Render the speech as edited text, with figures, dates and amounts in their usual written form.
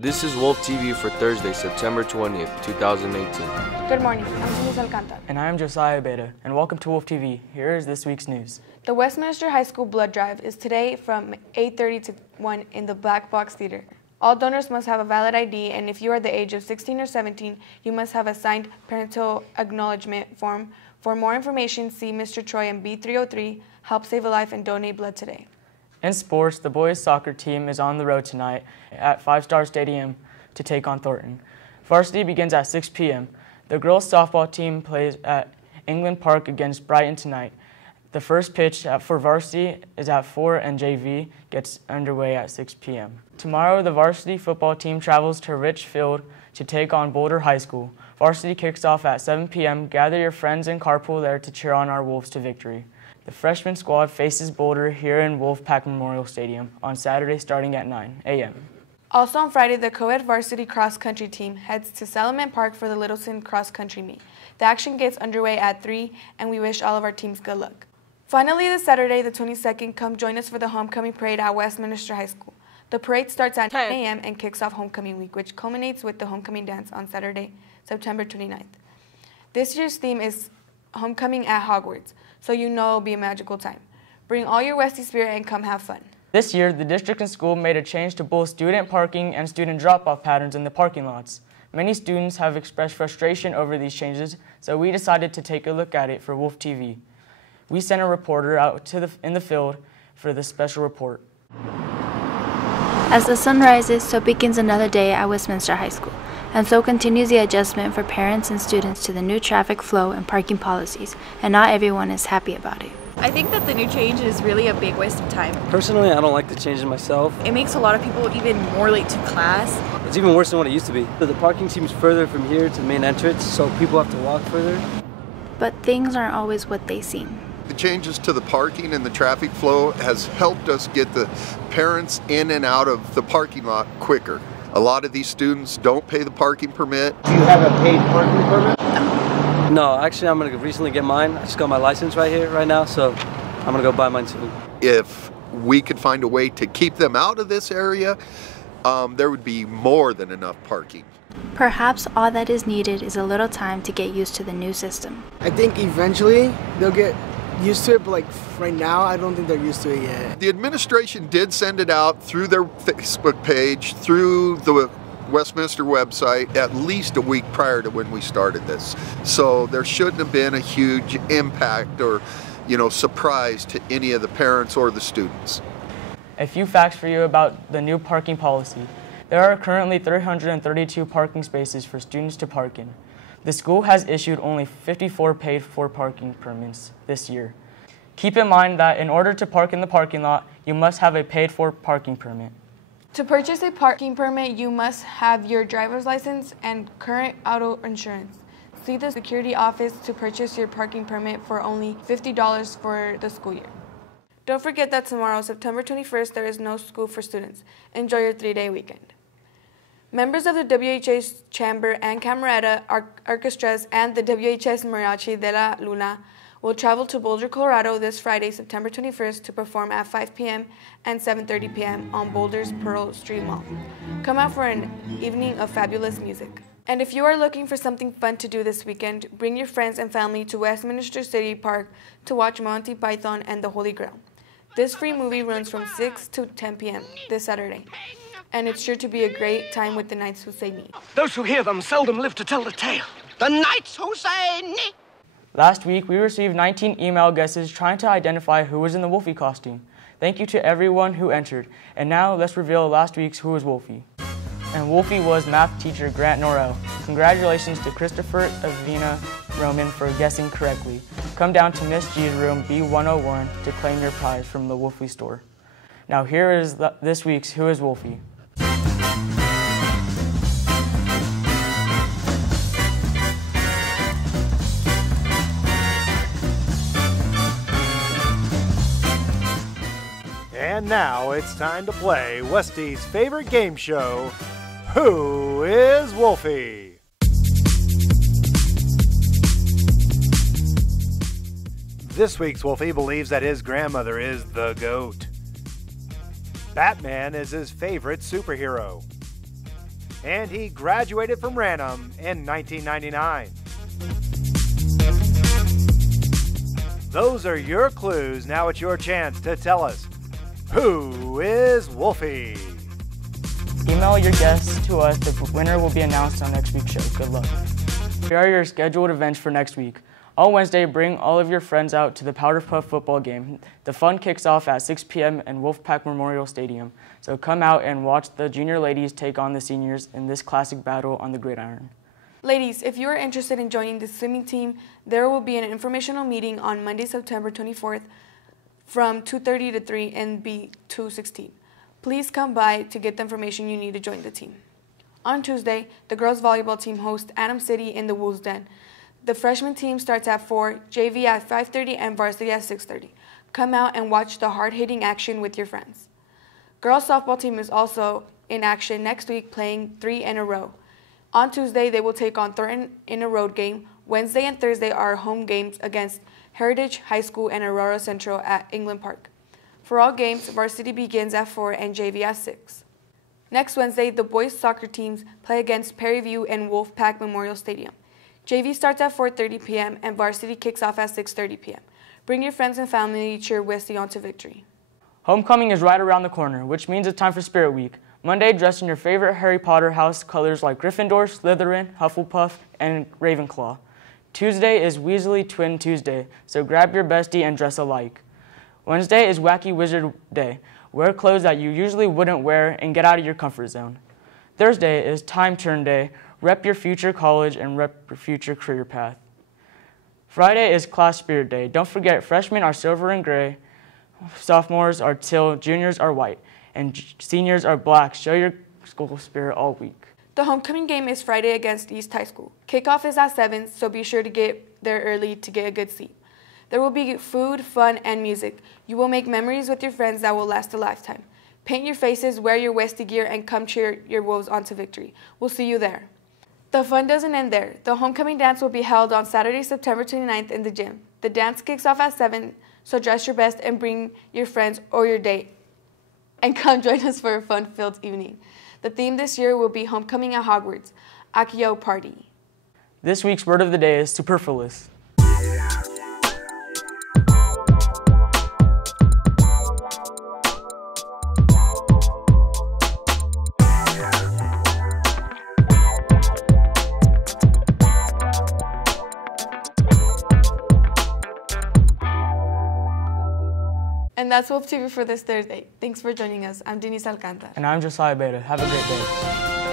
This is Wolf TV for Thursday, September 20th, 2018. Good morning, I'm Denise Alcantara. And I'm Josiah Beta, and welcome to Wolf TV. Here is this week's news. The Westminster High School blood drive is today from 8:30 to 1 in the Black Box Theater. All donors must have a valid ID, and if you are the age of 16 or 17, you must have a signed parental acknowledgement form. For more information, see Mr. Troy in B303, help save a life and donate blood today. In sports, the boys' soccer team is on the road tonight at 5 Star Stadium to take on Thornton. Varsity begins at 6 p.m. The girls' softball team plays at England Park against Brighton tonight. The first pitch for varsity is at 4 and JV gets underway at 6 p.m. Tomorrow, the varsity football team travels to Richfield to take on Boulder High School. Varsity kicks off at 7 p.m. Gather your friends and carpool there to cheer on our Wolves to victory. The freshman squad faces Boulder here in Wolfpack Memorial Stadium on Saturday starting at 9 a.m. Also on Friday, the co-ed varsity cross-country team heads to Salament Park for the Littleton cross-country meet. The action gets underway at 3, and we wish all of our teams good luck. Finally, this Saturday, the 22nd, come join us for the homecoming parade at Westminster High School. The parade starts at 10 a.m. and kicks off homecoming week, which culminates with the homecoming dance on Saturday, September 29th. This year's theme is Homecoming at Hogwarts, so you know it'll be a magical time. Bring all your Westy spirit and come have fun. This year, the district and school made a change to both student parking and student drop-off patterns in the parking lots. Many students have expressed frustration over these changes, so we decided to take a look at it for Wolf TV. We sent a reporter out in the field for this special report. As the sun rises, so begins another day at Westminster High School, and so continues the adjustment for parents and students to the new traffic flow and parking policies, and not everyone is happy about it. I think that the new change is really a big waste of time. Personally, I don't like the changes myself. It makes a lot of people even more late to class. It's even worse than what it used to be. The parking seems further from here to the main entrance, so people have to walk further. But things aren't always what they seem. The changes to the parking and the traffic flow has helped us get the parents in and out of the parking lot quicker. A lot of these students don't pay the parking permit. Do you have a paid parking permit? No, actually I'm going to recently get mine. I just got my license right now, so I'm going to go buy mine soon. If we could find a way to keep them out of this area, there would be more than enough parking. Perhaps all that is needed is a little time to get used to the new system. I think eventually they'll get used to it, but right now I don't think they're used to it yet. The administration did send it out through their Facebook page, through the Westminster website, at least a week prior to when we started this. So there shouldn't have been a huge impact or, surprise to any of the parents or the students. A few facts for you about the new parking policy. There are currently 332 parking spaces for students to park in. The school has issued only 54 paid-for parking permits this year. Keep in mind that in order to park in the parking lot, you must have a paid-for parking permit. To purchase a parking permit, you must have your driver's license and current auto insurance. See the security office to purchase your parking permit for only $50 for the school year. Don't forget that tomorrow, September 21st, there is no school for students. Enjoy your 3-day weekend. Members of the WHS Chamber and Camerata Orchestras and the WHS Mariachi de la Luna will travel to Boulder, Colorado this Friday, September 21st to perform at 5 p.m. and 7:30 p.m. on Boulder's Pearl Street Mall. Come out for an evening of fabulous music. And if you are looking for something fun to do this weekend, bring your friends and family to Westminster City Park to watch Monty Python and the Holy Grail. This free movie runs from 6 to 10 p.m. this Saturday. And it's sure to be a great time with the Knights who say nee. Those who hear them seldom live to tell the tale. The Knights who say nee. Last week, we received 19 email guesses trying to identify who was in the Wolfie costume. Thank you to everyone who entered. And now let's reveal last week's Who Is Wolfy. And Wolfie was math teacher Grant Norrell. Congratulations to Christopher Avina Roman for guessing correctly. Come down to Miss G's room B101 to claim your prize from the Wolfie store. Now here is this week's Who Is Wolfy. And now it's time to play Westy's favorite game show, Who Is Wolfy? This week's Wolfie believes that his grandmother is the GOAT. Batman is his favorite superhero. and he graduated from Random in 1999. Those are your clues. Now it's your chance to tell us, who is Wolfie? Email your guests to us. The winner will be announced on next week's show. Good luck. Here are your scheduled events for next week. On Wednesday, bring all of your friends out to the Powder Puff football game. The fun kicks off at 6 p.m. in Wolfpack Memorial Stadium. So come out and watch the junior ladies take on the seniors in this classic battle on the gridiron. Ladies, if you are interested in joining the swimming team, there will be an informational meeting on Monday, September 24th from 2:30 to 3 in B216. Please come by to get the information you need to join the team. On Tuesday, the girls volleyball team hosts Adam City in the Wolves Den. The freshman team starts at 4, JV at 5:30, and varsity at 6:30. Come out and watch the hard-hitting action with your friends. Girls softball team is also in action next week, playing 3 in a row. On Tuesday, they will take on Thornton in a road game. Wednesday and Thursday are home games against Heritage High School and Aurora Central at England Park. For all games, varsity begins at 4 and JV at 6. Next Wednesday, the boys soccer teams play against Perry View and Wolfpack Memorial Stadium. JV starts at 4:30 p.m. and varsity kicks off at 6:30 p.m. Bring your friends and family to cheer Westy on to victory. Homecoming is right around the corner, which means it's time for Spirit Week. Monday, dress in your favorite Harry Potter house colors like Gryffindor, Slytherin, Hufflepuff, and Ravenclaw. Tuesday is Weasley Twin Tuesday, so grab your bestie and dress alike. Wednesday is Wacky Wizard Day. Wear clothes that you usually wouldn't wear and get out of your comfort zone. Thursday is Time Turn Day. Rep your future college and rep your future career path. Friday is Class Spirit Day. Don't forget, freshmen are silver and gray, sophomores are teal, juniors are white, and seniors are black. Show your school spirit all week. The homecoming game is Friday against East High School. Kickoff is at 7, so be sure to get there early to get a good seat. There will be food, fun, and music. You will make memories with your friends that will last a lifetime. Paint your faces, wear your Westy gear, and come cheer your Wolves on to victory. We'll see you there. The fun doesn't end there. The homecoming dance will be held on Saturday, September 29th in the gym. The dance kicks off at 7, so dress your best and bring your friends or your date. And come join us for a fun-filled evening. The theme this year will be Homecoming at Hogwarts, Accio Party. This week's word of the day is superfluous. And that's Wolf TV for this Thursday. Thanks for joining us. I'm Denise Alcantara. And I'm Josiah Beta. Have a great day.